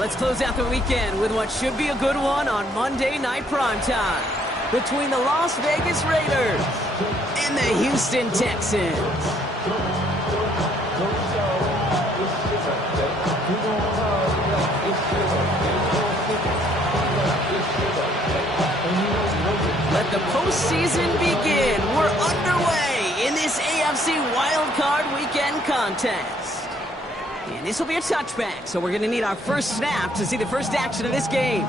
Let's close out the weekend with what should be a good one on Monday Night Primetime between the Las Vegas Raiders and the Houston Texans. Let the postseason begin. We're underway in this AFC Wildcard Weekend contest. And this will be a touchback, so we're going to need our first snap to see the first action of this game.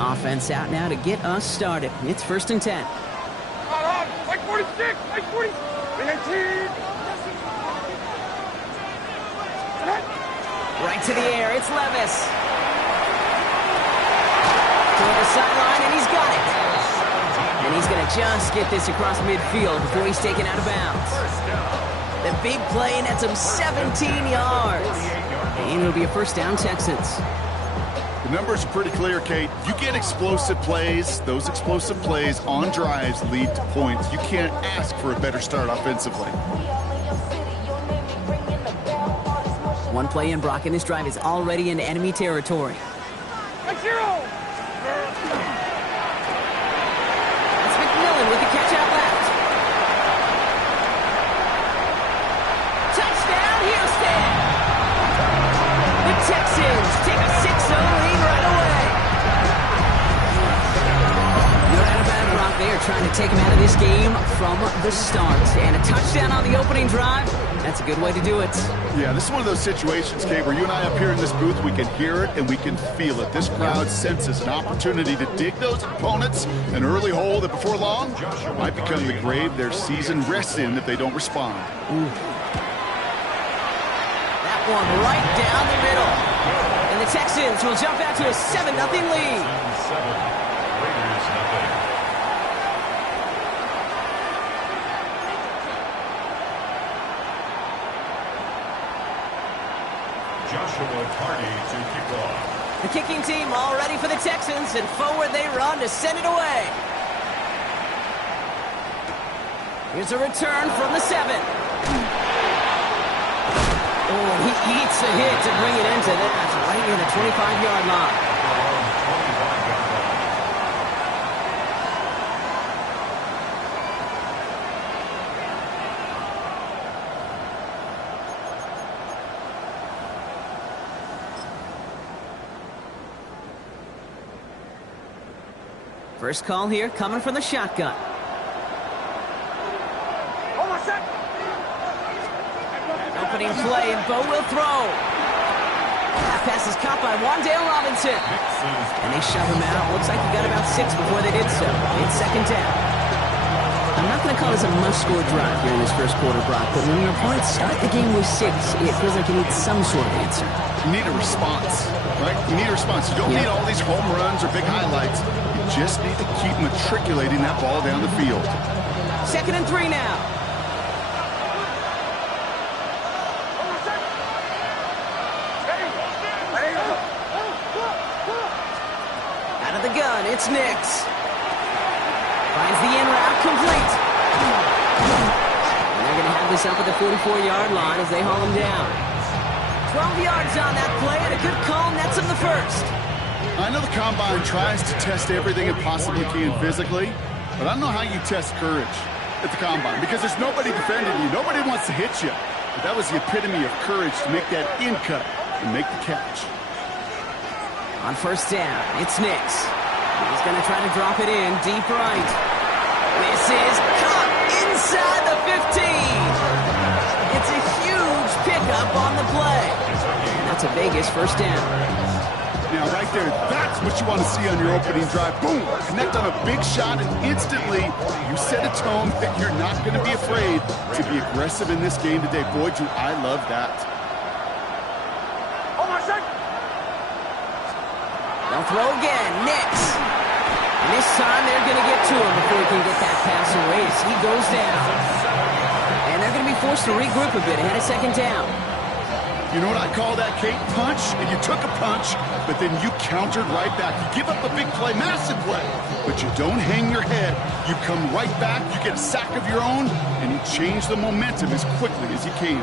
Offense out now to get us started. It's 1st and 10. Like 46, like 40, 18. Right to the air, it's Levis. Toward the sideline, and he's got it. And he's going to just get this across midfield before he's taken out of bounds. The big play nets him 17 yards. And it'll be a first down, Texans. The numbers are pretty clear, Kate. You get explosive plays. Those explosive plays on drives lead to points. You can't ask for a better start offensively. One play in, Brock, and this drive is already in enemy territory. Like 0. It's McMillan with the catch out left. Touchdown, Houston! The Texans take a 6-0 lead right away. No doubt about it, Brock. They are trying to take him out of this game from the start. And a touchdown on the opening drive, that's a good way to do it. Yeah, this is one of those situations, Kate, where you and I up here in this booth, we can hear it and we can feel it. This crowd senses an opportunity to dig those opponents an early hole that before long might become the grave their season rests in if they don't respond. Ooh. That one right down the middle. And the Texans will jump out to a 7-0 lead. 7, Raiders nothing. Joshua Tardy to kick off. The kicking team all ready for the Texans, and forward they run to send it away. Here's a return from the 7. Oh, he eats a hit to bring it into that, right near the 25-yard line. First call here coming from the shotgun. Opening play, and Bo will throw. That pass is caught by Wan'Dale Robinson. And they shove him out. Looks like he got about 6 before they did so. It's 2nd down. I'm not going to call this a must-score drive here in this first quarter, Brock, but when your opponents start the game with 6, it feels like you need some sort of answer. You need a response, right? You need a response. You don't need all these home runs or big highlights. You just need to keep matriculating that ball down the field. 2nd and 3 now. Out of the gun, it's Nix. Finds the in route complete. And they're going to have this up at the 44-yard line as they haul him down. 12 yards on that play, and a good call nets him the first. I know the Combine tries to test everything it possibly can physically, but I don't know how you test courage at the Combine, because there's nobody defending you. Nobody wants to hit you. But that was the epitome of courage to make that in cut and make the catch. On first down, it's Nix. He's going to try to drop it in deep right. This is caught inside the 15. It's a huge pickup on the play. And that's a Vegas first down. Now, right there, that's what you want to see on your opening drive. Boom! Connect on a big shot, and instantly you set a tone that you're not going to be afraid to be aggressive in this game today. Boy, do I love that. They'll throw again. Nix. And this time they're going to get to him before he can get that pass away as he goes down. And they're going to be forced to regroup a bit ahead of second down. You know what I call that, Kate? Punch, and you took a punch, but then you countered right back. You give up a big play, massive play, but you don't hang your head. You come right back, you get a sack of your own, and you change the momentum as quickly as you can.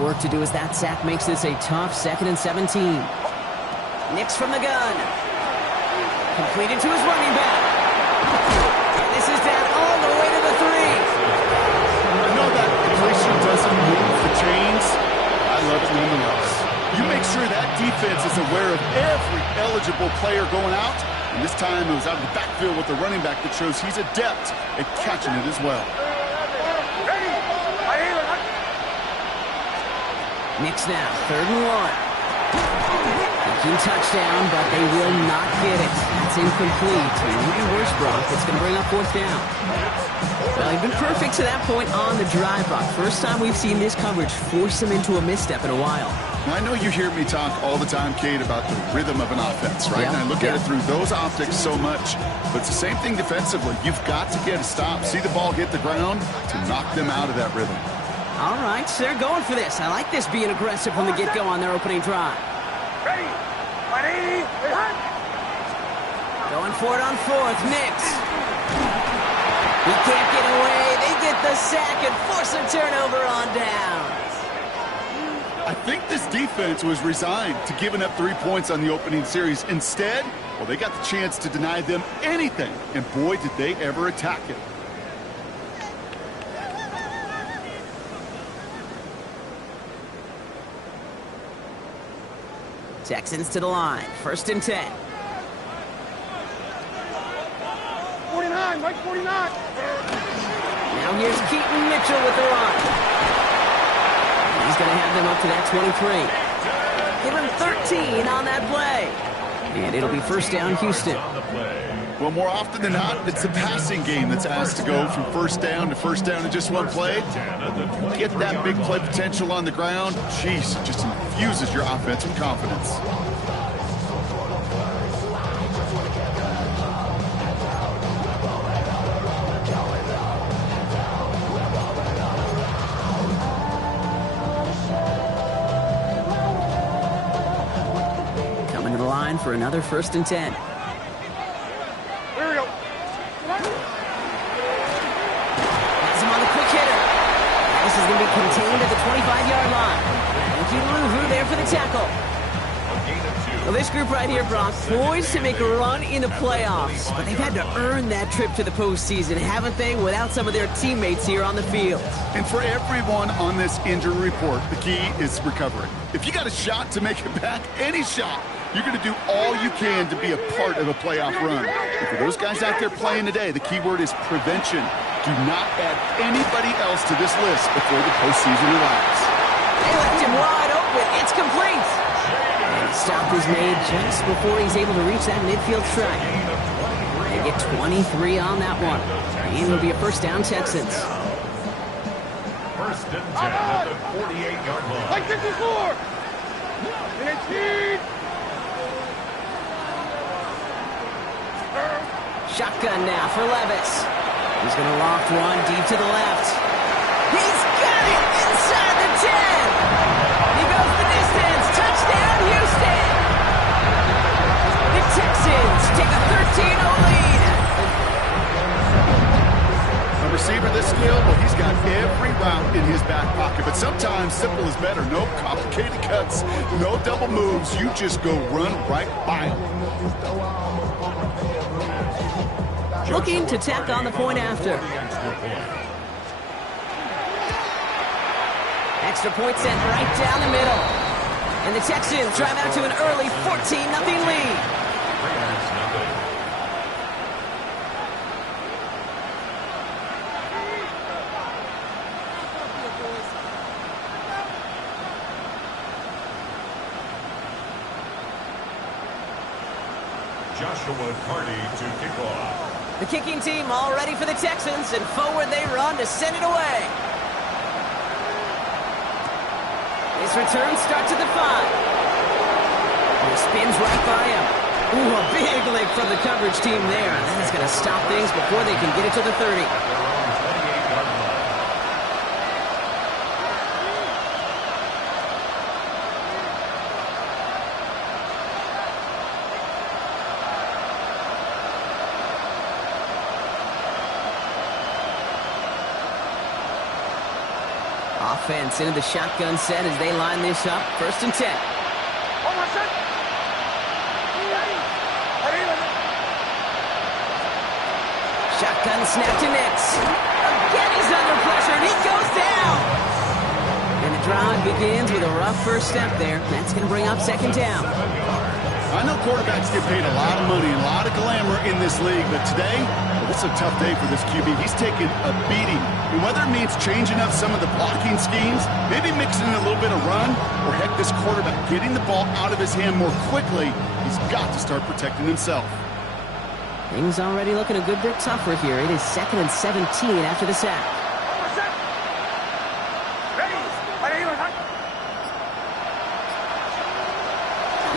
Work to do as that sack makes this a tough 2nd and 17. Nix from the gun. Completed to his running back. And this is down all the way to the 3. I know that completion doesn't move the chains. I love it nonetheless. You make sure that defense is aware of every eligible player going out. And this time it was out of the backfield with the running back that shows he's adept at catching it as well. Nix now, 3rd and 1. Thinking touchdown, but they will not get it. That's incomplete. Even worse, Brock. It's going to bring up 4th down. Well, he's been perfect to that point on the drive, Brock. First time we've seen this coverage force him into a misstep in a while. Now, I know you hear me talk all the time, Kate, about the rhythm of an offense, right? Yeah. And I look at it through those optics so much. But it's the same thing defensively. You've got to get a stop, see the ball hit the ground to knock them out of that rhythm. All right, so they're going for this. I like this being aggressive from the get-go on their opening drive. Ready. Going for it on 4th. Nix. He can't get away. They get the sack and force a turnover on downs. I think this defense was resigned to giving up 3 points on the opening series. Instead, well, they got the chance to deny them anything. And boy, did they ever attack it. Texans to the line. 1st and 10. 49, Mike 49. Now here's Keaton Mitchell with the run. He's going to have them up to that 23. Give him 13 on that play. And it'll be 1st down, Houston. Well, more often than not, it's the passing game that's asked to go from 1st down to 1st down in just one play. Get that big play potential on the ground. Jeez, it just infuses your offensive confidence. Coming to the line for another 1st and 10. Here we go. Has him on the quick hitter. This is going to be contained at the 25-yard line. Thank you, Luvu, there for the tackle. Well, this group right here, Brock, poised to make a run in the playoffs, but they've had to earn that trip to the postseason, haven't they, without some of their teammates here on the field. And for everyone on this injury report, the key is recovery. If you got a shot to make it back, any shot, you're going to do all you can to be a part of a playoff run. And for those guys out there playing today, the key word is prevention. Do not add anybody else to this list before the postseason arrives. They left him wide open. It's complete. And the stop was made just before he's able to reach that midfield strike. They get 23 on that one. And it'll be a 1st down, Texans. 1st and 10 at the 48-yard line. Like 54. And it's speed. Shotgun now for Levis. He's going to loft one deep to the left. He's got it inside the 10. He goes the distance. Touchdown, Houston. The Texans take a 13-0 lead. A receiver this skilled, well, he's got every route in his back pocket. But sometimes simple is better. No complicated cuts, no double moves. You just go run right by him. Looking to tack on the point after. Extra point sent right down the middle. And the Texans drive out to an early 14-0 lead. Joshua Carty to kick off. The kicking team all ready for the Texans, and forward they run to send it away. His return starts at the 5. He spins right by him. Ooh, a big leg from the coverage team there. That is going to stop things before they can get it to the 30. Offense into the shotgun set as they line this up. 1st and 10. Shotgun snap to Nix. Again, he's under pressure, and he goes down. And the drive begins with a rough first step there. That's going to bring up 2nd down. I know quarterbacks get paid a lot of money and a lot of glamour in this league, but today, well, it's a tough day for this QB. He's taking a beating. And whether it means changing up some of the blocking schemes, maybe mixing in a little bit of run, or heck, this quarterback getting the ball out of his hand more quickly, he's got to start protecting himself. Things already looking a good bit tougher here. It is 2nd and 17 after the sack.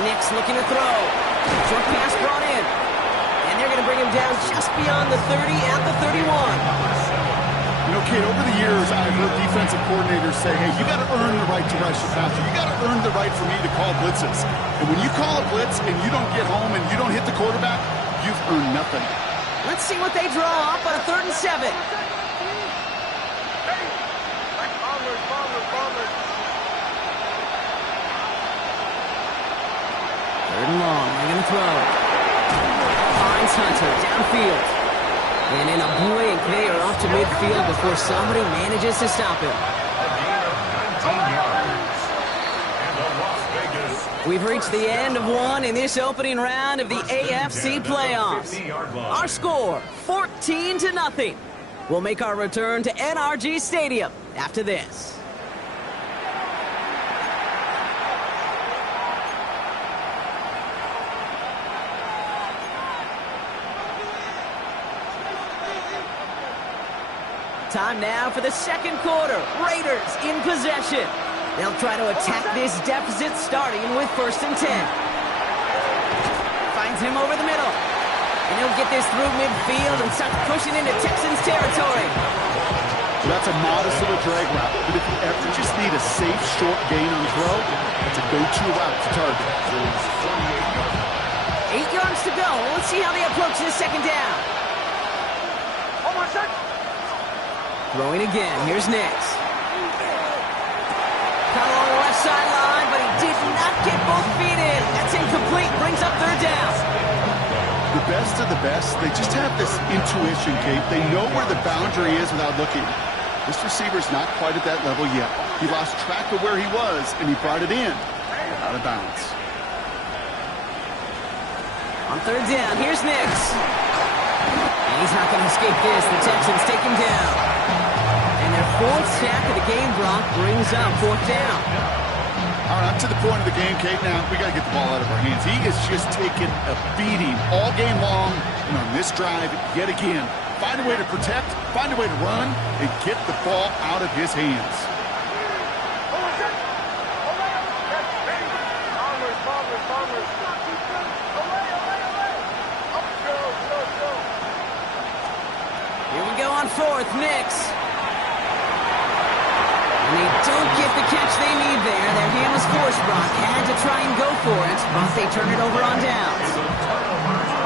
Nix looking to throw. Short pass brought in. And they're going to bring him down just beyond the 30 at the 31. You know, kid, over the years, I've heard defensive coordinators say, hey, you got to earn the right to rush the passer. You got to earn the right for me to call blitzes. And when you call a blitz and you don't get home and you don't hit the quarterback, you've earned nothing. Let's see what they draw up on a 3rd and 7. Third and long, they're going to throw. Finds Hunter downfield. And in a blink, they are off to midfield before somebody manages to stop him. We've reached the end of one in this opening round of the AFC playoffs. Our score, 14-0. We'll make our return to NRG Stadium after this. Time now for the 2nd quarter. Raiders in possession. They'll try to attack this deficit starting with 1st and 10. Finds him over the middle. And he'll get this through midfield and start pushing into Texans territory. That's a modest little drag route, but if you ever just need a safe, short gain on throw, it's a go-to route to target. 8 yards to go. Let's see how they approach this 2nd down. Throwing again. Here's Nix. Caught along the left sideline, but he did not get both feet in. That's incomplete. Brings up 3rd down. The best of the best, they just have this intuition, Kate. They know where the boundary is without looking. This receiver's not quite at that level yet. He lost track of where he was, and he brought it in out of bounds. On 3rd down, here's Nix. And he's not going to escape this. The Texans take him down. And their 4th sack of the game, Brock, brings up 4th down. All right, up to the point of the game, Kate. Now, we got to get the ball out of our hands. He is just taking a beating all game long. And on this drive, yet again, find a way to protect, find a way to run, and get the ball out of his hands. Here we go on 4th, Nix. And they don't get the catch they need there. Their hand was forced, Brock. Had to try and go for it, but they turn it over on downs.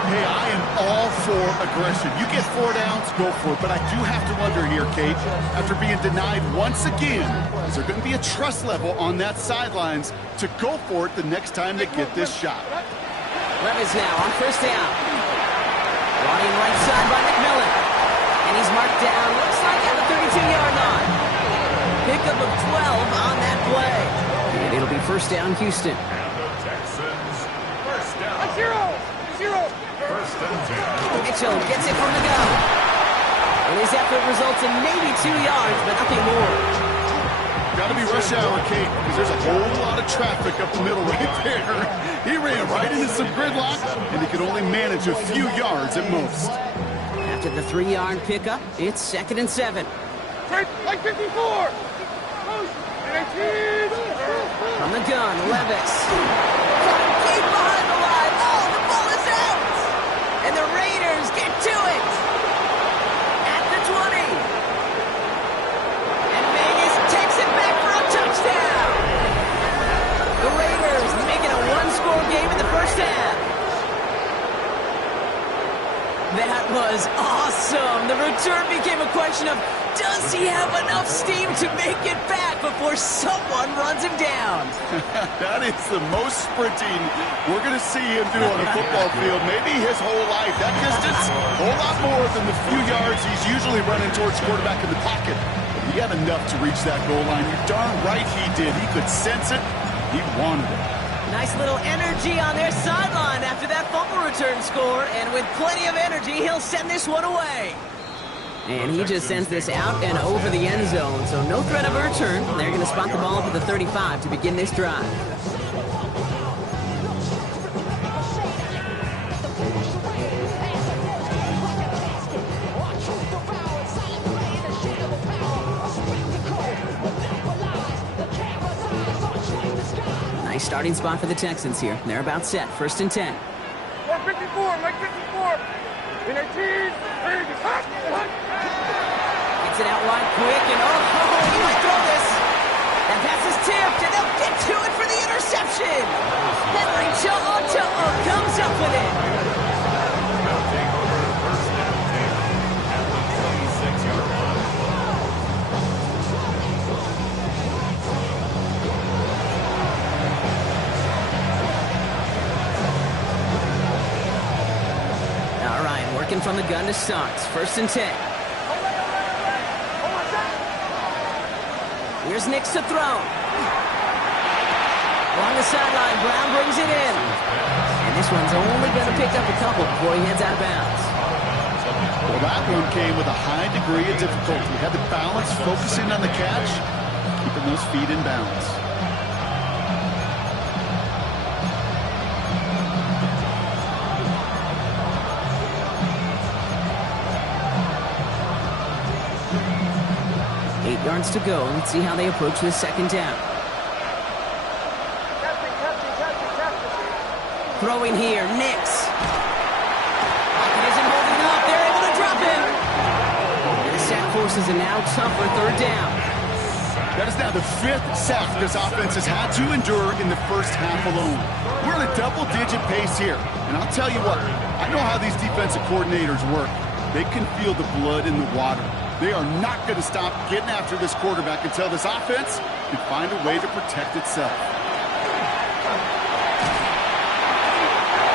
Hey, I am all for aggression. You get 4 downs, go for it. But I do have to wonder here, Kate, after being denied once again, is there going to be a trust level on that sidelines to go for it the next time they get this shot? Levis now on 1st down. Running right side by McMillan. And he's marked down, looks like at the 32-yard line. Pickup of 12 on that play. And it'll be 1st down, Houston. And the Texans, 1st down. 0. 1st and 10. Mitchell gets it from the gun. And his effort results in maybe 2 yards, but nothing more. Got to be rush hour, Kate, because there's a whole lot of traffic up the middle right there. He ran right into some gridlock, and he could only manage a few yards at most. After the 3-yard pickup, it's 2nd and 7. Like 54. From the gun, Levis. Caught deep behind the line. Oh, the ball is out. And the Raiders get to it. At the 20. And Vegas takes it back for a touchdown. The Raiders making a one-score game in the first half. That was awesome. The return became a question of, does he have enough steam to make it back before someone runs him down? That is the most sprinting we're going to see him do on a football field. Maybe his whole life. That distance, a whole lot more than the few yards he's usually running towards quarterback in the pocket. But he had enough to reach that goal line. You're darn right he did. He could sense it. He wanted it. Nice little energy on their sideline after that fumble return score. And with plenty of energy, he'll send this one away. And he just sends this out and over the end zone. So no threat of a return. They're going to spot the ball for the 35 to begin this drive. Nice starting spot for the Texans here. They're about set. 1st and 10. 54, like 54. In 18. Gets it out wide quick, and he might throw this. That pass is tipped, and they'll get to it for the interception. Henry comes up with it. Now take over first down 10 at the 26-yard line. All right, working from the gun to start. 1st and 10. Here's Nix to throw. Along the sideline, Brown brings it in. And this one's only going to pick up a couple before he heads out of bounds. Well, that one came with a high degree of difficulty. He had the balance, focusing on the catch, keeping those feet in bounds. Yards to go. Let's see how they approach this 2nd down. Throwing here, Nix. Pocket isn't holding up. They're able to drop him. And the sack forces a now tougher 3rd down. That is now the 5th sack this offense has had to endure in the first half alone. We're at a double-digit pace here. And I'll tell you what, I know how these defensive coordinators work. They can feel the blood in the water. They are not going to stop getting after this quarterback until this offense can find a way to protect itself.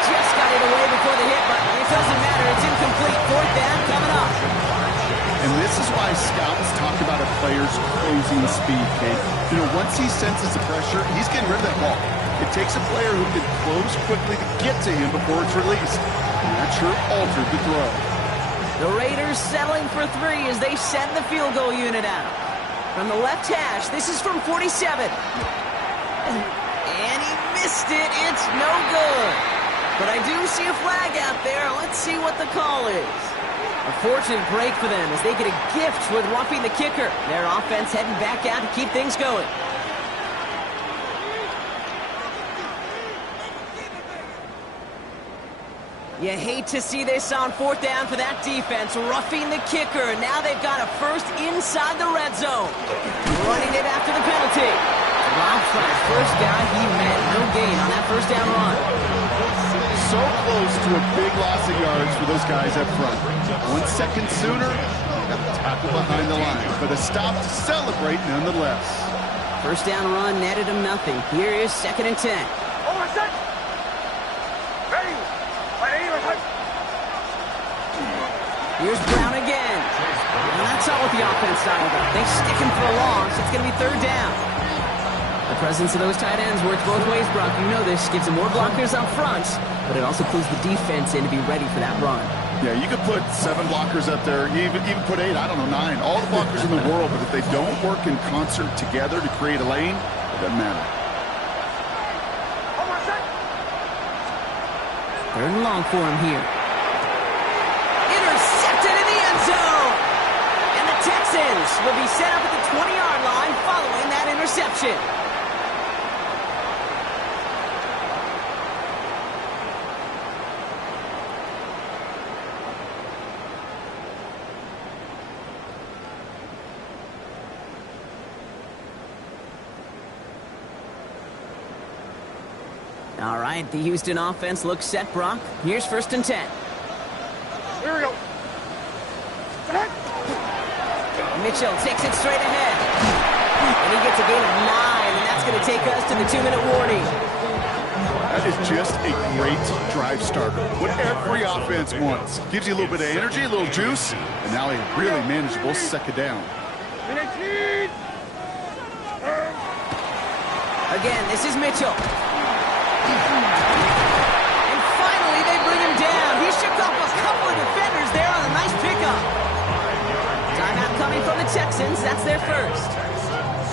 Just got it away before the hit, but it doesn't matter. It's incomplete. 4th down coming up. And this is why scouts talk about a player's closing speed, Kate. You know, once he senses the pressure, he's getting rid of that ball. It takes a player who can close quickly to get to him before it's released. And that sure altered the throw. The Raiders settling for 3 as they send the field goal unit out. From the left hash, this is from 47. And he missed it. It's no good. But I do see a flag out there. Let's see what the call is. A fortunate break for them as they get a gift with roughing the kicker. Their offense heading back out to keep things going. You hate to see this on 4th down for that defense, roughing the kicker. Now they've got a first inside the red zone. Running it after the penalty. Rob Flash, first guy he met, no gain on that 1st down run. So close to a big loss of yards for those guys up front. 1 second sooner, they got a tackle behind the line, but a stop to celebrate nonetheless. 1st down run netted him nothing. Here is 2nd and 10. Ready. Here's Brown again. And that's not what the offense dialed up. They stick him for a loss. It's going to be 3rd down. The presence of those tight ends works both ways, Brock. You know this. Gives them more blockers up front, but it also pulls the defense in to be ready for that run. Yeah, you could put 7 blockers up there, even put 8, I don't know, 9. All the blockers in the world, but if they don't work in concert together to create a lane, it doesn't matter. Third and long for him here. Intercepted in the end zone. And the Texans will be set up at the 20-yard line following that interception. All right, the Houston offense looks set, Brock. Here's 1st and 10. Here we go. Mitchell takes it straight ahead. And he gets a gain of 9, and that's going to take us to the 2-minute warning. That is just a great drive starter. What every offense wants. Gives you a little bit of energy, a little juice, and now a really manageable 2nd down. Again, this is Mitchell. And finally, they bring him down. He shook off a couple of defenders there on a nice pickup. Timeout coming from the Texans. That's their first.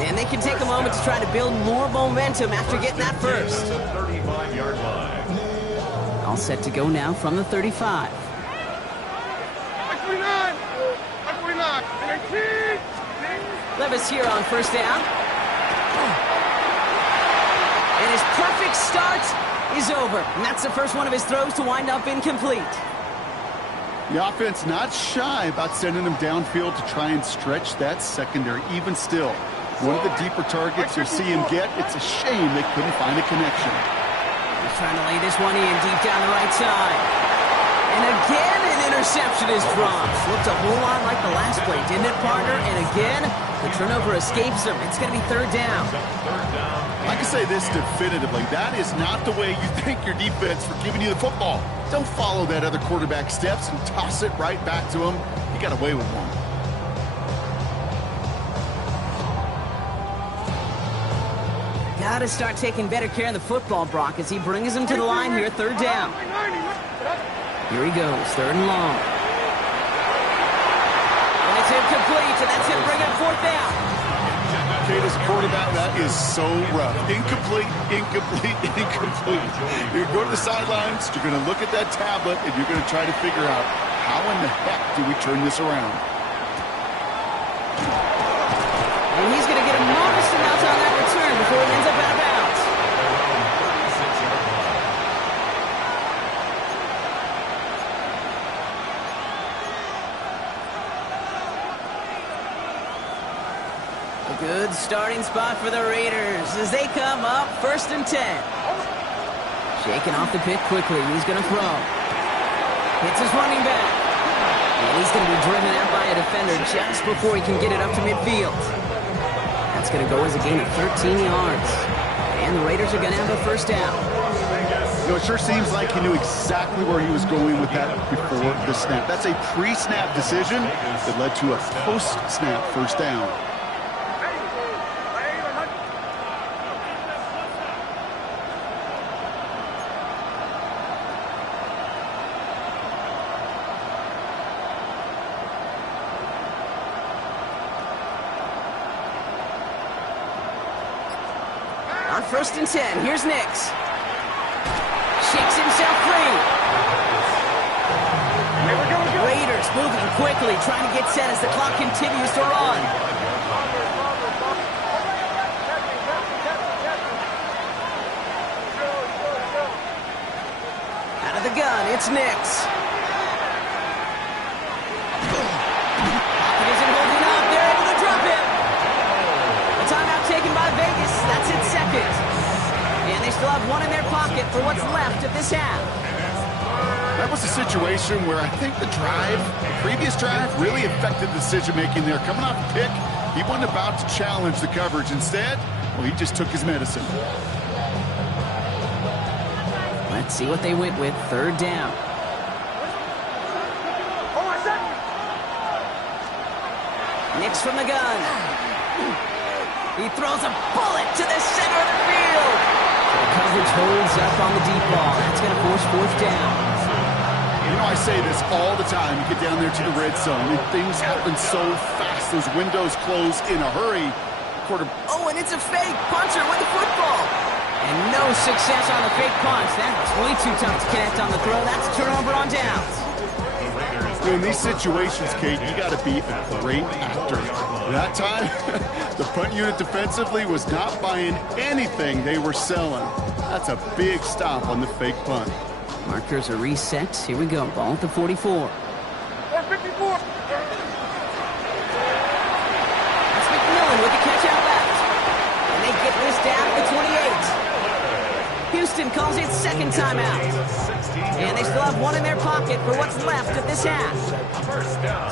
And they can take a moment to try to build more momentum after getting that first. 35-yard line. All set to go now from the 35. 49. 49. Levis here on 1st down. And his perfect start is over. And that's the first one of his throws to wind up incomplete. The offense not shy about sending them downfield to try and stretch that secondary. Even still, one of the deeper targets you'll see him get, it's a shame they couldn't find a connection. He's trying to lay this one in deep down the right side. And again, an interception is dropped. Looked a whole lot like the last play, didn't it, partner? And again, the turnover escapes him. It's going to be 3rd down. I can say this definitively. That is not the way you thank your defense for giving you the football. Don't follow that other quarterback steps and toss it right back to him. He got away with one. Got to start taking better care of the football, Brock, as he brings him to the line here, 3rd down. Here he goes, 3rd and long. And it's incomplete, and that's going to bring up 4th down. This quarterback, that is so rough. Incomplete, incomplete, incomplete. You're going to the sidelines, you're going to look at that tablet, and you're going to try to figure out how in the heck do we turn this around. And he's going to get a modest amount on that return before he ends up out of bounds. A good starting spot for the Raiders as they come up 1st and 10. Shaking off the pick quickly. He's going to throw. Hits his running back. And he's going to be driven out by a defender just before he can get it up to midfield. That's going to go as a gain of 13 yards. And the Raiders are going to have a 1st down. You know, it sure seems like he knew exactly where he was going with that before the snap. That's a pre-snap decision that led to a post-snap 1st down. On 1st and 10, here's Nix. Shakes himself free. Raiders moving quickly, trying to get set as the clock continues to run. Out of the gun, it's Nix. Pocket isn't holding up. They're able to drop him. A timeout taken by Vegas. That's its 2nd. And they still have one in their pocket for what's left of this half. That was a situation where I think the previous drive, really affected the decision-making there. Coming off the pick, he wasn't about to challenge the coverage. Instead, well, he just took his medicine. Let's see what they went with. 3rd down. Nix from the gun. He throws a bullet to the center of the field. The coverage holds up on the deep ball. That's going to force 4th down. know I say this all the time. You get down there to the red zone, and things happen so fast. Those windows close in a hurry. Oh, and it's a fake puncher with the football. And no success on the fake punch. That was way too tough to connect on the throw. That's a turnover on downs. In these situations, Kate, you got to be a great actor. That time, the punt unit defensively was not buying anything they were selling. That's a big stop on the fake punt. Markers are reset. Here we go. Ball at the 44. 54. That's McMillan with the catch out left. And they get this down at the 28. Houston calls it second timeout. And they still have one in their pocket for what's left of this half.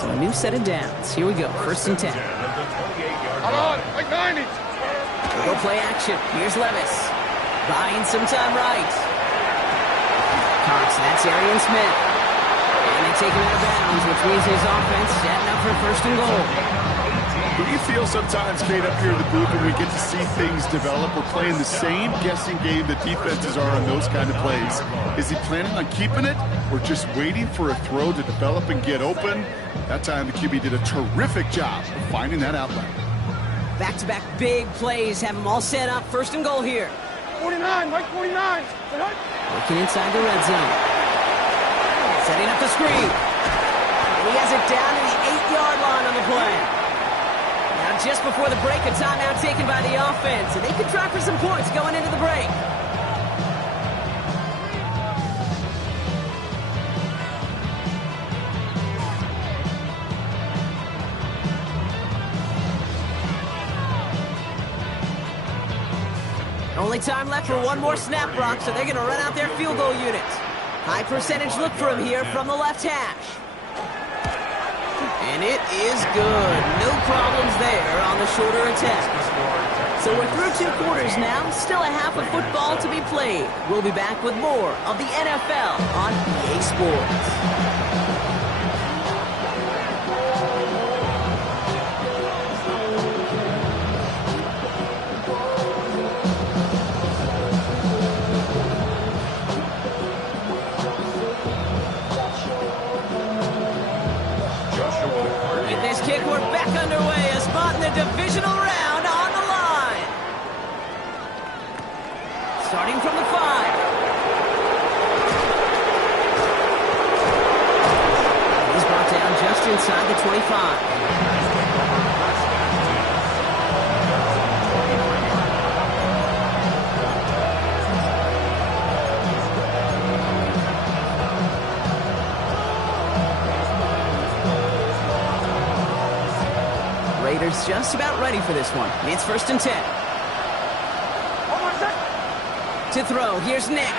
So a new set of downs. Here we go. First and 10. Hold on, like 90. Go play action. Here's Levis. Buying some time right. Cox, that's Arian Smith. And they take him out of bounds, which means his offense setting up for first and goal. Do you feel sometimes, Kate, up here in the booth when we get to see things develop? We're playing the same guessing game that defenses are on those kind of plays. Is he planning on keeping it or just waiting for a throw to develop and get open? That time the QB did a terrific job of finding that outlet. Back-to-back big plays have them all set up. First and goal here. 49, Mike 49. Looking inside the red zone. Setting up the screen. And he has it down to the 8-yard line on the play. Now just before the break, a timeout taken by the offense. And they can try for some points going into the break. Only time left for one more snap, Brock, so they're going to run out their field goal unit. High percentage look for him here from the left hash. And it is good. No problems there on the shorter attempt. So we're through 2 quarters now. Still a half of football to be played. We'll be back with more of the NFL on EA Sports. We're back underway. A spot in the divisional round on the line. Starting from the 5. He's brought down just inside the 25. Raiders just about ready for this one. It's first and 10. To throw, here's Nix.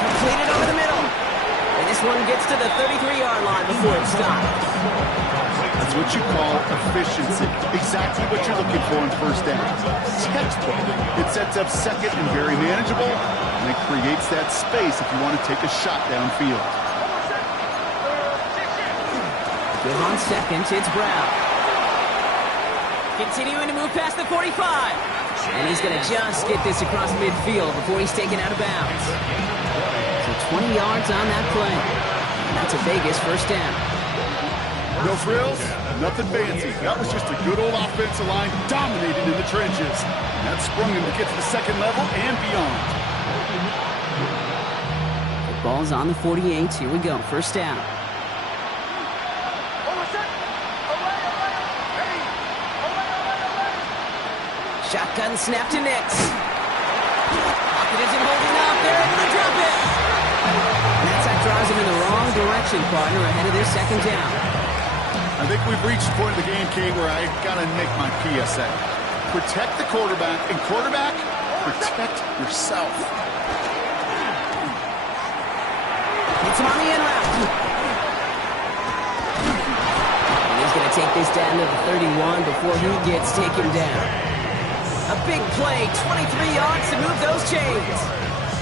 Completed over the middle. And this one gets to the 33-yard line before it stops. That's what you call efficiency. Exactly what you're looking for in first down. Textbook. It sets up second and very manageable, and it creates that space if you want to take a shot downfield. Good on second, it's Brown. Continuing to move past the 45. And he's going to just get this across midfield before he's taken out of bounds. So 20 yards on that play. And that's a Vegas first down. No frills, nothing fancy. That was just a good old offensive line dominating in the trenches. And that sprung him to get to the second level and beyond. The ball's on the 48. Here we go. First down. Shotgun snap to Nix. Pocket isn't holding up. They're able to drop it. And that sack drives him in the wrong direction, partner, ahead of their second down. I think we've reached the point of the game, Kate, where I got to make my PSA. Protect the quarterback, and quarterback, protect yourself. Hits him on the in route. And he's going to take this down to the 31 before he gets taken down. A big play, 23 yards to move those chains.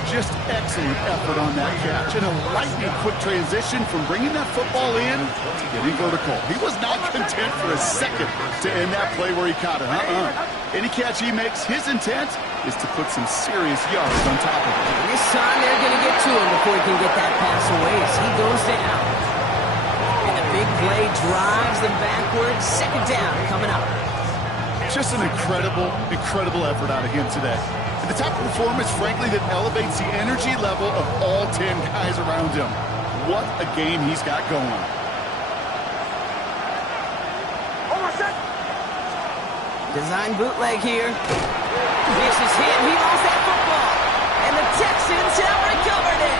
Just excellent effort on that catch and a lightning quick transition from bringing that football in to getting vertical. He was not content for a second to end that play where he caught it. Any catch he makes, his intent is to put some serious yards on top of it. This time they're going to get to him before he can get that pass away as he goes down. And the big play drives them backwards. Second down coming up. Just an incredible, incredible effort out of him today. The type of performance, frankly, that elevates the energy level of all 10 guys around him. What a game he's got going. Design bootleg here. This is him. He lost that football. And the Texans have recovered it.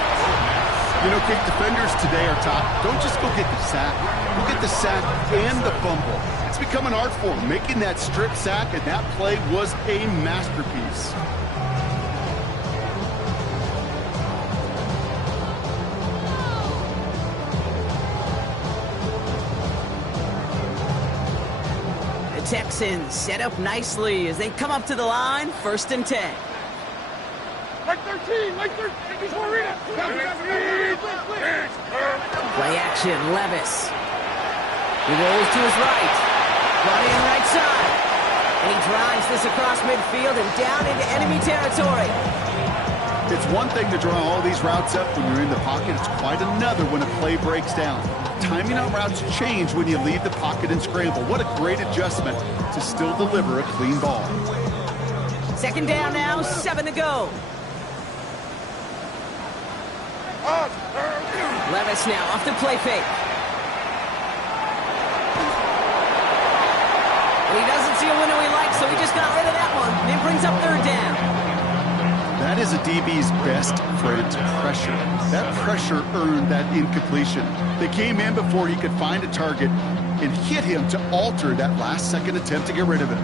You know, Kate, defenders today are taught, don't just go get the sack. Go get the sack and the fumble. It's become an art form, making that strip sack, and that play was a masterpiece. Texans set up nicely as they come up to the line, 1st and 10. Like 13, like 13. Play action, Levis. He rolls to his right. Brought in right side. And he drives this across midfield and down into enemy territory. It's one thing to draw all these routes up when you're in the pocket. It's quite another when a play breaks down. Timing on routes change when you leave the pocket and scramble. What a great adjustment to still deliver a clean ball. 2nd down now, 7 to go. Levis now off the play fake. And he doesn't see a window he likes, so he just got rid of that one. And it brings up 3rd down. That is a DB's best friend, pressure. That pressure earned that incompletion. They came in before he could find a target and hit him to alter that last-second attempt to get rid of it.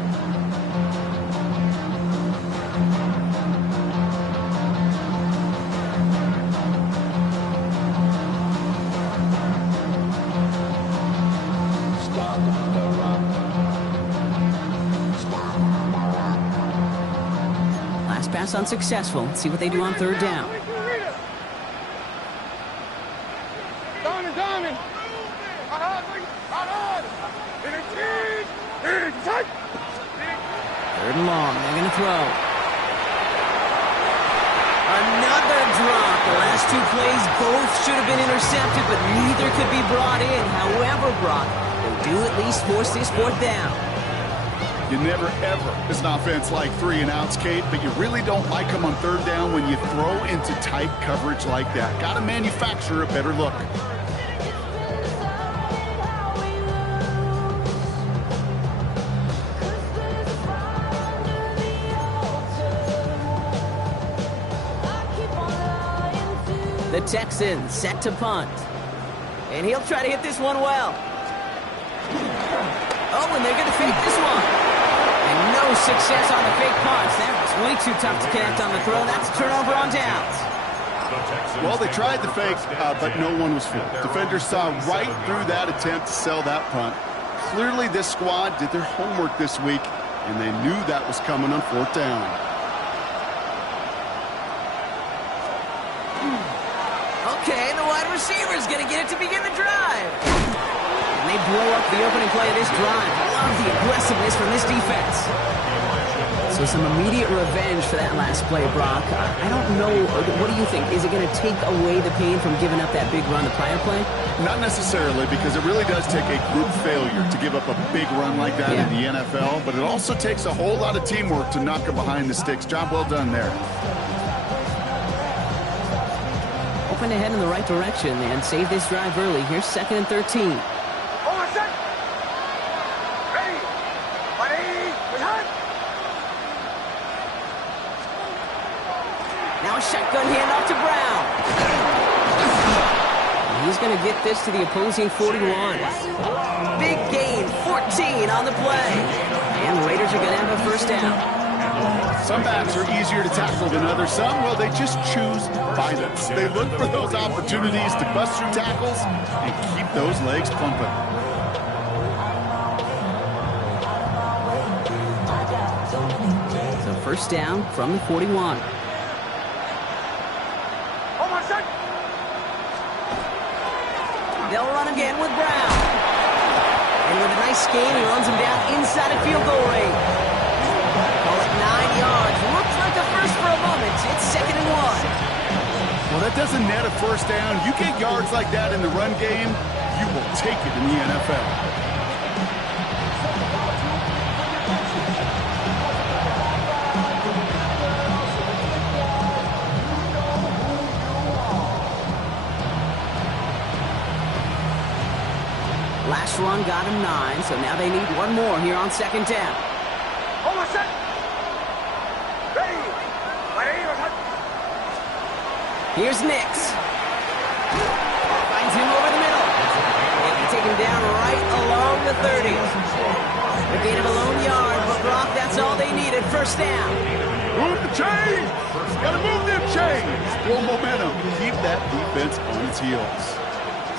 Pass unsuccessful. Let's see what they do on 3rd down. Diamond. Third and long. They're going to throw. Another drop. The last 2 plays both should have been intercepted, but neither could be brought in. However, Brock, they do at least force this 4th down. You never, ever, as an offense, like 3 and outs, Kate, but you really don't like them on 3rd down when you throw into tight coverage like that. Got to manufacture a better look. The Texans set to punt. And he'll try to hit this one well. Oh, and they're going to fake this one. And no success on the fake punch. That was way too tough to connect on the throw. That's a turnover on downs. Well, they tried the fake, but no one was fooled. Defenders saw right through that attempt to sell that punt. Clearly, this squad did their homework this week, and they knew that was coming on 4th down. Okay, the wide receiver's going to get it to begin the drive. And they blow up the opening play of this drive. I love the aggressiveness from this defense. So some immediate revenge for that last play, Brock. I don't know. What do you think? Is it going to take away the pain from giving up that big run the prior play? Not necessarily, because it really does take a group failure to give up a big run like that in the NFL. But it also takes a whole lot of teamwork to knock it behind the sticks. Job well done there. Open ahead in the right direction and save this drive early. Here's 2nd and 13. Now a shotgun handoff to Brown. He's going to get this to the opposing 41. Big gain, 14 on the play. And the Raiders are going to have a 1st down. Some backs are easier to tackle than others. Some, well, they just choose violence. They look for those opportunities to bust through tackles and keep those legs pumping. So 1st down from the 41. nice gain. He runs him down inside a field goal range. Call it 9 yards. Looks like a first for a moment. It's 2nd and 1. Well, that doesn't net a first down. You get yards like that in the run game, you will take it in the NFL. Last run got him 9, so now they need one more here on 2nd down. Almost set. Ready. Here's Nix. Finds him over the middle. They can take him down right along the 30. The gain of a lone yard, but Brock, that's all they needed. First down. Move the chains! Gotta move them chains! Build momentum. Keep that defense on its heels.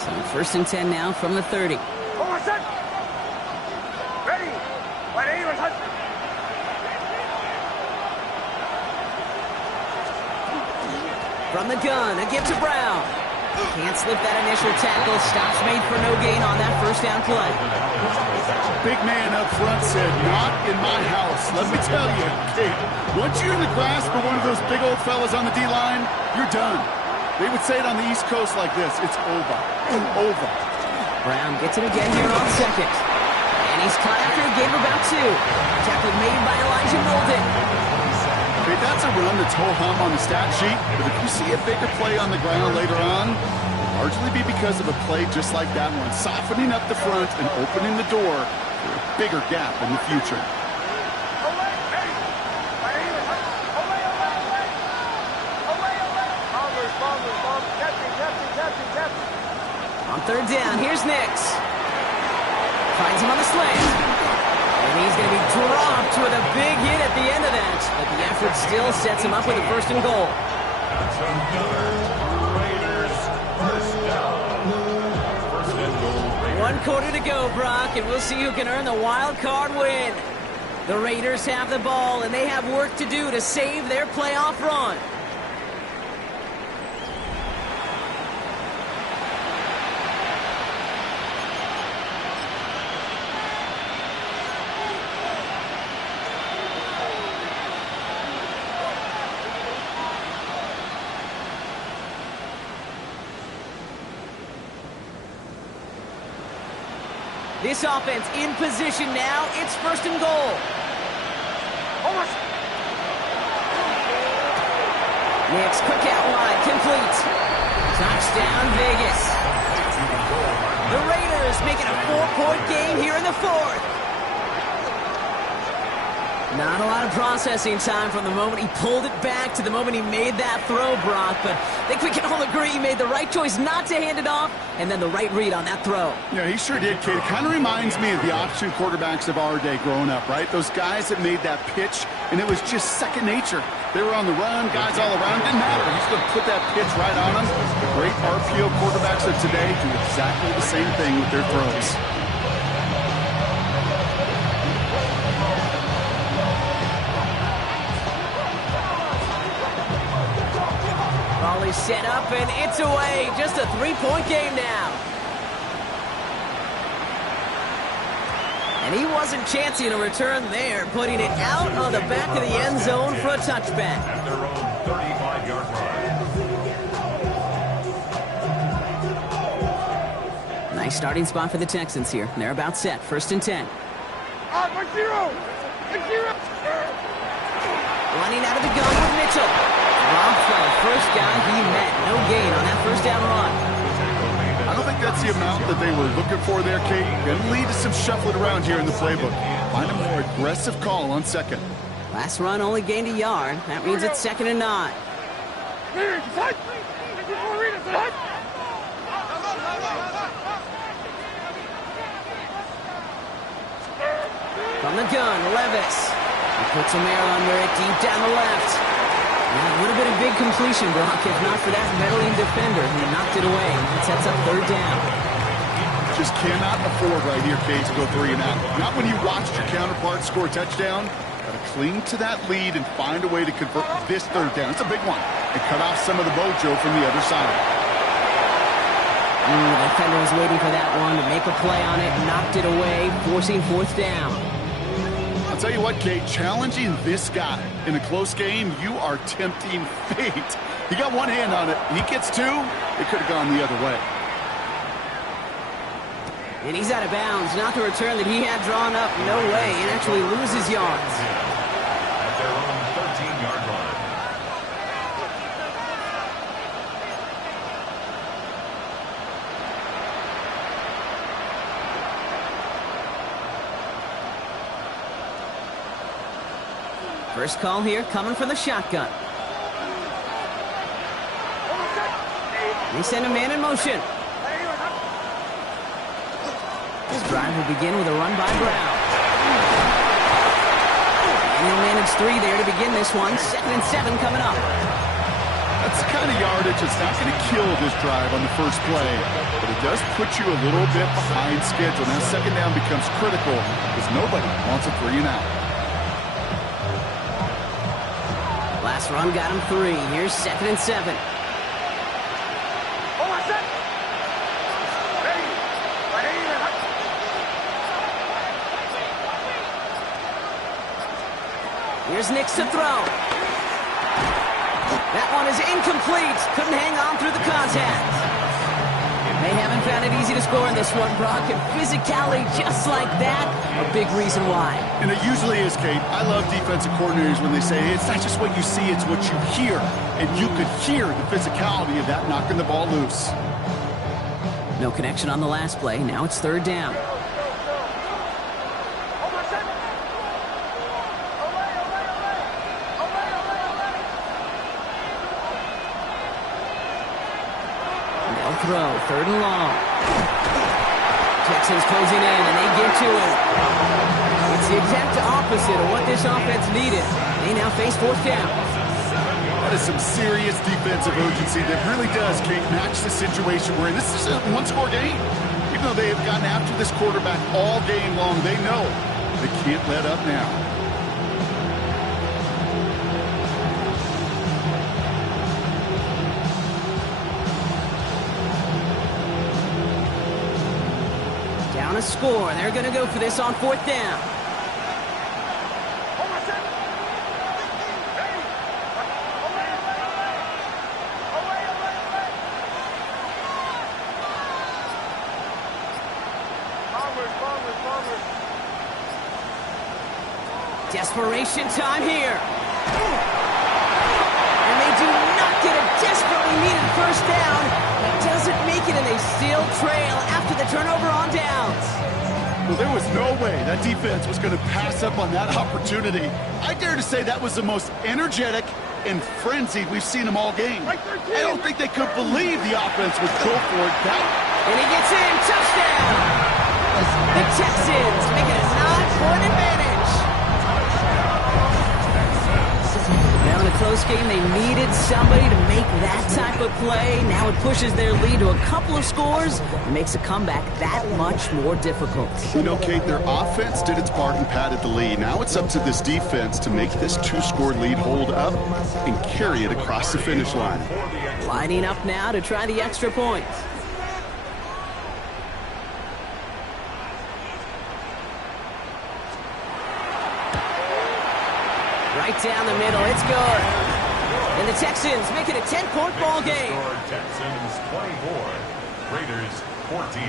So 1st and 10 now from the 30. Almost set. Ready. From the gun, a give to Brown. Can't slip that initial tackle. Stops made for no gain on that first down play. Big man up front said, not in my house. Let me tell you, Kate, once you're in the grasp of one of those big old fellas on the D-line, you're done. They would say it on the East Coast like this, it's over. Over. Brown gets it again here on 2nd. And he's caught after a gain of about 2. Tackle made by Elijah Molden. Okay, that's a run that's ho-hum on the stat sheet, but if you see a bigger play on the ground later on, it'll largely be because of a play just like that one, softening up the front and opening the door for a bigger gap in the future. On 3rd down, here's Nix. Finds him on the slant. And he's going to be dropped with a big hit at the end of that. But the effort still sets him up with a 1st and goal. Raiders, first down. 1st and goal, Raiders. 1 quarter to go, Brock, and we'll see who can earn the wild card win. The Raiders have the ball, and they have work to do to save their playoff run. This offense in position now. It's 1st and goal. Almost. Nix, quick out wide, complete. Touchdown, Vegas. The Raiders making a 4-point game here in the 4th. Not a lot of processing time from the moment he pulled it back to the moment he made that throw, Brock. But I think we can all agree he made the right choice not to hand it off, and then the right read on that throw. Yeah, he sure did, Kate. It kind of reminds me of the option quarterbacks of our day growing up, right? Those guys that made that pitch, and it was just second nature. They were on the run, guys all around. Didn't matter. He's going to put that pitch right on them. Great RPO quarterbacks of today do exactly the same thing with their throws. Ball is set up, and it's away. Just a 3-point game now. And he wasn't chancing a return there, putting it out on the back of the end zone for a touchback. At their own 35-yard line. Nice starting spot for the Texans here. They're about set. 1st and 10. Like zero. Running out of the gun with Mitchell. Robbed by the first guy he met. No gain on that 1st down run. I don't think that's the amount that they were looking for there, Kate. Going to lead to some shuffling around here in the playbook. Find a more aggressive call on 2nd. Last run only gained a yard. That means it's 2nd and 9. From the gun, Levis. He puts a mirror under it deep down the left. Now, a little bit of big completion, Brock, if not for that meddling defender who knocked it away. It sets up 3rd down. Just cannot afford right here, Kate, to go 3 and out. Not when you watched your counterpart score a touchdown. Got to cling to that lead and find a way to convert this 3rd down. It's a big one. And cut off some of the mojo from the other side. The defender was waiting for that one to make a play on it, knocked it away, forcing fourth down. I'll tell you what, Kate, challenging this guy in a close game, you are tempting fate. He got one hand on it. He gets two. It could have gone the other way. And he's out of bounds. Not the return that he had drawn up. No way. And actually loses yards. At their own 13-yard line. First call here coming from the shotgun. They send a man in motion. This drive will begin with a run by Brown. And he'll manage 3 there to begin this one. 2nd and 7 coming up. That's the kind of yardage that's not going to kill this drive on the first play, but it does put you a little bit behind schedule. Now second down becomes critical because nobody wants a 3 and out. Last run got him 3. Here's 2nd and 7. Here's Nix to throw. That one is incomplete. Couldn't hang on through the contact. They haven't found it easy to score in this one, Brock, and physicality just like that, a big reason why. And it usually is, Kate. I love defensive coordinators when they say, hey, it's not just what you see, it's what you hear. And you could hear the physicality of that knocking the ball loose. No connection on the last play. Now it's 3rd down. Throw, 3rd and long. Texans closing in, and they get to it. It's the exact opposite of what this offense needed. They now face 4th down. That is some serious defensive urgency that really does, Kate, match the situation we're in. This is a one-score game. Even though they have gotten after this quarterback all game long, they know they can't let up now. Down a score. They're going to go for this on 4th down. Desperation time here. And they do not get a desperately needed first down. He doesn't make it, and they still trail after the turnover on downs. Well, there was no way that defense was going to pass up on that opportunity. I dare to say that was the most energetic and frenzied we've seen them all game. I don't think they could believe the offense would go for it. And he gets in. Touchdown! The Texans make it a 9-point advantage. Now in a close game, they needed somebody to make that type of play. Now it pushes their lead to a couple of scores and makes a comeback that much more difficult. You know, Kate, their offense did its part and padded the lead. Now it's up to this defense to make this 2-score lead hold up and carry it across the finish line. Lining up now to try the extra point. Right down the middle, it's good. And the Texans make it a 10-point ball game. Texans 24, Raiders 14.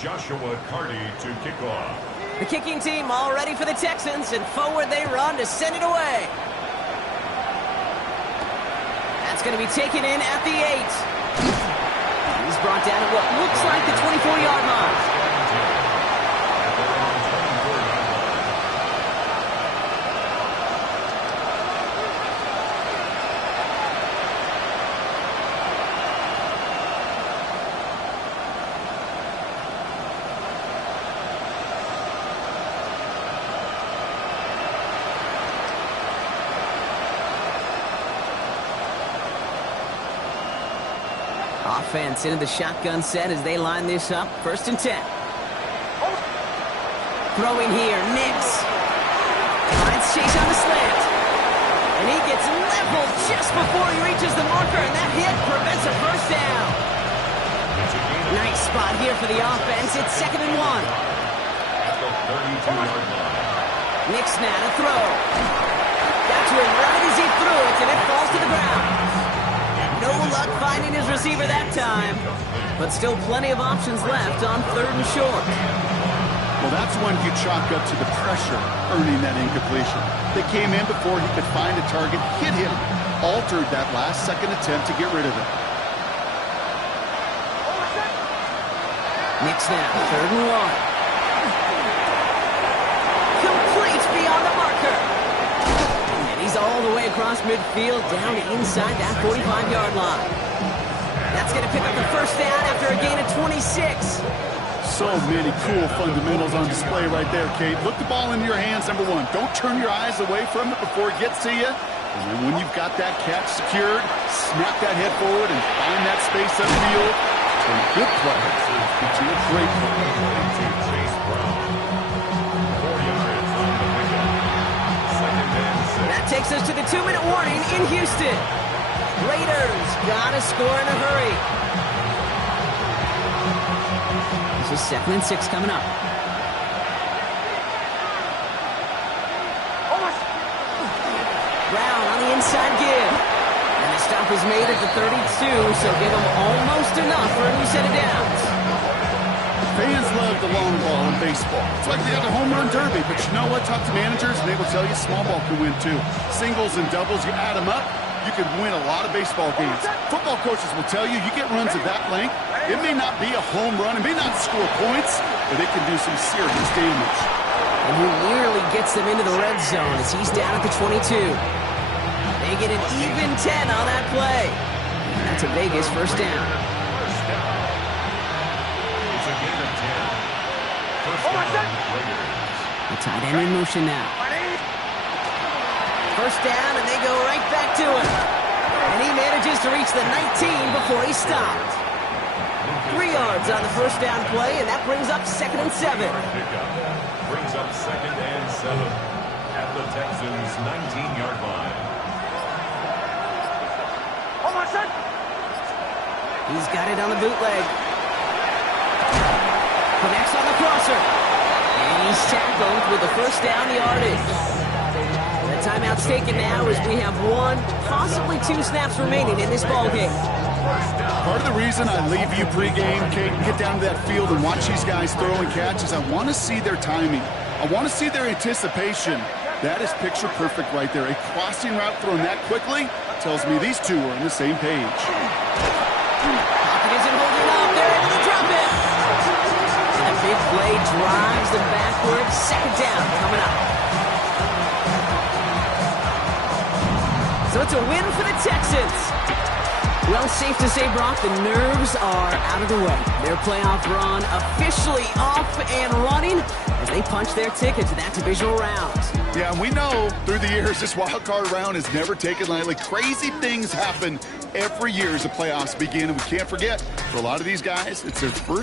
Joshua Carty to kick off. The kicking team all ready for the Texans, and forward they run to send it away. That's going to be taken in at the 8. He's brought down at what looks like the 24-yard line. Offense into the shotgun set as they line this up. 1st and 10. Throwing here, Nix. Finds Chase on the slant. And he gets leveled just before he reaches the marker, and that hit prevents a first down. Nice spot here for the offense. It's 2nd and 1. At the 32-yard line. Nix now to throw. Got to him right as he threw it, and it falls to the ground. No luck finding his receiver that time, but still plenty of options left on 3rd and short. Well, that's when you chalk up to the pressure earning that incompletion. They came in before he could find a target, hit him, altered that last-second attempt to get rid of it. Nix now, 3rd and 1. Complete beyond the marker. And he's all the way across midfield, down inside that 45-yard line. That's going to pick up the first down after a gain of 26. So many cool fundamentals on display right there, Kate. Look the ball into your hands, number one. Don't turn your eyes away from it before it gets to you. And then when you've got that catch secured, snap that head forward and find that space upfield. And good play into a great play. Chase Brown. 4 yards on the pickup. 2nd and 6. That takes us to the 2-minute warning in Houston. Raiders got to score in a hurry. This is 2nd and 6 coming up. Brown on the inside give. And the stop is made at the 32, so give him almost enough for a new set of downs. Fans love the long ball in baseball. It's like they got the home run derby, but you know what? Talk to managers, and they will tell you small ball can win too. Singles and doubles, you add them up, you could win a lot of baseball games. Football coaches will tell you, you get runs of that length, it may not be a home run, it may not score points, but it can do some serious damage. And he nearly gets them into the red zone as he's down at the 22. They get an even 10 on that play. And that's a Vegas first down. First down. It's a gain of 10. First down, Raiders. The tight end in motion now. First down, and they go right back to him. And he manages to reach the 19 before he stopped. 3 yards on the first down play, and that brings up 2nd and 7. Pickup. Brings up 2nd and 7 at the Texans' 19-yard line. He's got it on the bootleg. Connects on the crosser. And he's tackled with the first down yardage. The timeout's taken now as we have 1, possibly 2 snaps remaining in this ballgame. Part of the reason I leave you pregame, Kate, and get down to that field and watch these guys throw and catch is I want to see their timing. I want to see their anticipation. That is picture perfect right there. A crossing route thrown that quickly tells me these two are on the same page. Pocket isn't holding up. They're able to drop it. And a big play drives them backwards. 2nd down coming up. So it's a win for the Texans. Well, safe to say, Brock, the nerves are out of the way. Their playoff run officially off and running as they punch their ticket to that divisional round. Yeah, and we know through the years this wild card round is never taken lightly. Crazy things happen every year as the playoffs begin, and we can't forget, for a lot of these guys, it's their first